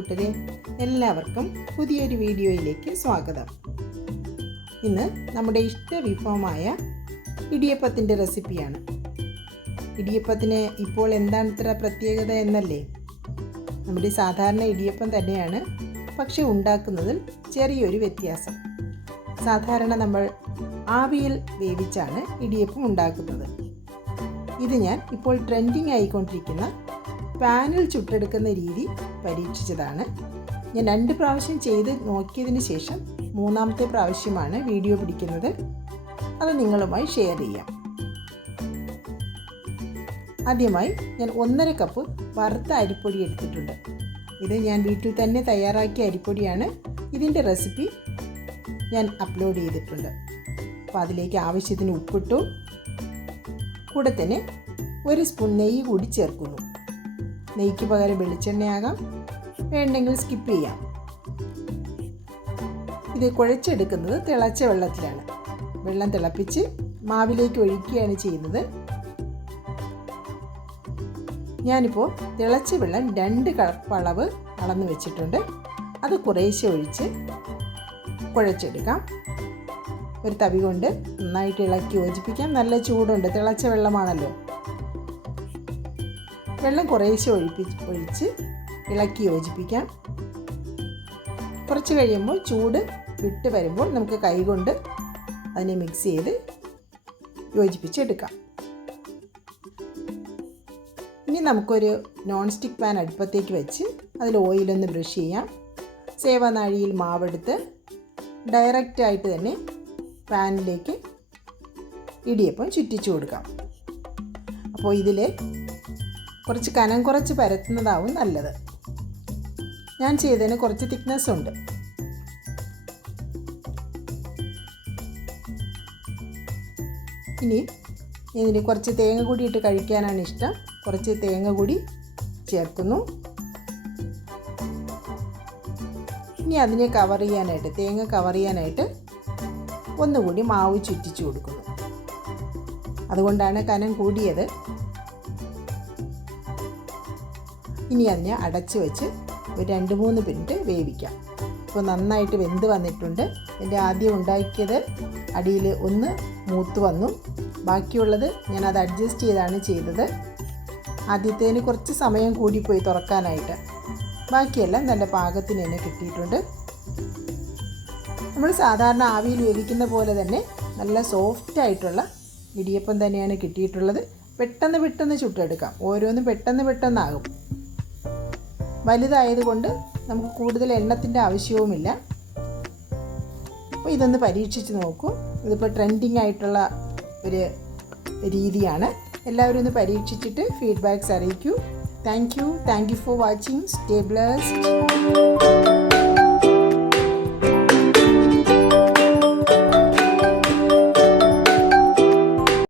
കൂട്ടരെ, എല്ലാവർക്കും പുതിയൊരു വീഡിയോയിലേക്ക് സ്വാഗതം. ഇന്ന് നമ്മുടെ ഇഷ്ടവിഭവമായ ഇടിയപ്പത്തിൻ്റെ റെസിപ്പിയാണ്. ഇടിയപ്പത്തിന് ഇപ്പോൾ എന്താണ് ഇത്ര പ്രത്യേകത എന്നല്ലേ? നമ്മുടെ സാധാരണ ഇടിയപ്പം തന്നെയാണ്, പക്ഷെ ഉണ്ടാക്കുന്നതിൽ ചെറിയൊരു വ്യത്യാസം. സാധാരണ നമ്മൾ ആവിയിൽ വേവിച്ചാണ് ഇടിയപ്പം ഉണ്ടാക്കുന്നത്. ഇത് ഞാൻ ഇപ്പോൾ ട്രെൻഡിങ് ആയിക്കൊണ്ടിരിക്കുന്ന പാനിൽ ചുട്ടെടുക്കുന്ന രീതി പരീക്ഷിച്ചതാണ്. ഞാൻ 2 പ്രാവശ്യം ചെയ്ത് നോക്കിയതിന് ശേഷം 3ാമത്തെ പ്രാവശ്യമാണ് വീഡിയോ പിടിക്കുന്നത്. അത് നിങ്ങളുമായി ഷെയർ ചെയ്യാം. ആദ്യമായി ഞാൻ 1.5 കപ്പ് വറുത്ത അരിപ്പൊടി എടുത്തിട്ടുണ്ട്. ഇത് ഞാൻ വീട്ടിൽ തന്നെ തയ്യാറാക്കിയ അരിപ്പൊടിയാണ്. ഇതിൻ്റെ റെസിപ്പി ഞാൻ അപ്ലോഡ് ചെയ്തിട്ടുണ്ട്. അപ്പോൾ അതിലേക്ക് ആവശ്യത്തിന് ഉപ്പിട്ടു. കൂടെ തന്നെ 1 സ്പൂൺ നെയ്യ് കൂടി ചേർക്കുന്നു. നെയ്യ്ക്ക് പകരം വെളിച്ചെണ്ണയാകാം, വേണ്ടെങ്കിൽ സ്കിപ്പ് ചെയ്യാം. ഇത് കുഴച്ചെടുക്കുന്നത് തിളച്ച വെള്ളത്തിലാണ്. വെള്ളം തിളപ്പിച്ച് മാവിലേക്ക് ഒഴിക്കുകയാണ് ചെയ്യുന്നത്. ഞാനിപ്പോൾ തിളച്ച വെള്ളം 2 കപ്പ് അളവ് അളന്ന് വെച്ചിട്ടുണ്ട്. അത് കുറേശ്ശെ ഒഴിച്ച് കുഴച്ചെടുക്കാം. ഒരു തവി കൊണ്ട് നന്നായിട്ട് ഇളക്കി യോജിപ്പിക്കാം. നല്ല ചൂടുണ്ട്, തിളച്ച വെള്ളമാണല്ലോ. വെള്ളം കുറേശ്ശെ ഒഴിച്ച് ഇളക്കി യോജിപ്പിക്കാം. കുറച്ച് കഴിയുമ്പോൾ ചൂട് വിട്ട് വരുമ്പോൾ നമുക്ക് കൈകൊണ്ട് അതിനെ മിക്സ് ചെയ്ത് യോജിപ്പിച്ചെടുക്കാം. ഇനി നമുക്കൊരു നോൺ സ്റ്റിക്ക് പാൻ അടുപ്പത്തേക്ക് വെച്ച് അതിൽ ഓയിലൊന്ന് ബ്രഷ് ചെയ്യാം. സേവനാഴിയിൽ മാവെടുത്ത് ഡയറക്റ്റായിട്ട് തന്നെ പാനിലേക്ക് ഇടിയപ്പം ചുറ്റിച്ചു കൊടുക്കാം. അപ്പോൾ ഇതിൽ കുറച്ച് കനം കുറച്ച് പരത്തുന്നതാവും നല്ലത്. ഞാൻ ചെയ്തതിന് കുറച്ച് തിക്നെസ് ഉണ്ട്. ഇനി ഇതിന് കുറച്ച് തേങ്ങ കൂടി ഇട്ട് കഴിക്കാനാണ് ഇഷ്ടം. കുറച്ച് തേങ്ങ കൂടി ചേർക്കുന്നു. ഇനി അതിനെ തേങ്ങ കവർ ചെയ്യാനായിട്ട് ഒന്നുകൂടി മാവ് ചുറ്റിച്ചു കൊടുക്കുന്നു. അതുകൊണ്ടാണ് കനം കൂടിയത്. ഇനി അതിനെ അടച്ചു വെച്ച് ഒരു 2-3 മിനിറ്റ് വേവിക്കാം. ഇപ്പോൾ നന്നായിട്ട് വെന്ത് വന്നിട്ടുണ്ട്. എൻ്റെ ആദ്യം ഉണ്ടാക്കിയത് അടിയിൽ ഒന്ന് മൂത്ത് വന്നു. ബാക്കിയുള്ളത് ഞാനത് അഡ്ജസ്റ്റ് ചെയ്താണ് ചെയ്തത്. ആദ്യത്തേന് കുറച്ച് സമയം കൂടിപ്പോയി തുറക്കാനായിട്ട്. ബാക്കിയെല്ലാം നല്ല പാകത്തിന് തന്നെ കിട്ടിയിട്ടുണ്ട്. നമ്മൾ സാധാരണ ആവിയിൽ വേവിക്കുന്ന പോലെ തന്നെ നല്ല സോഫ്റ്റായിട്ടുള്ള ഇടിയപ്പം തന്നെയാണ് കിട്ടിയിട്ടുള്ളത്. പെട്ടെന്ന് ചുട്ടെടുക്കാം. ഓരോന്നും പെട്ടെന്നാകും. വലുതായതുകൊണ്ട് നമുക്ക് കൂടുതൽ എണ്ണത്തിൻ്റെ ആവശ്യവുമില്ല. അപ്പോൾ ഇതൊന്ന് പരീക്ഷിച്ച് നോക്കൂ. ഇതിപ്പോൾ ട്രെൻഡിങ് ആയിട്ടുള്ള ഒരു രീതിയാണ്. എല്ലാവരും ഒന്ന് പരീക്ഷിച്ചിട്ട് ഫീഡ്ബാക്ക്സ് അറിയിക്കൂ. Thank you for watching. Stay blessed.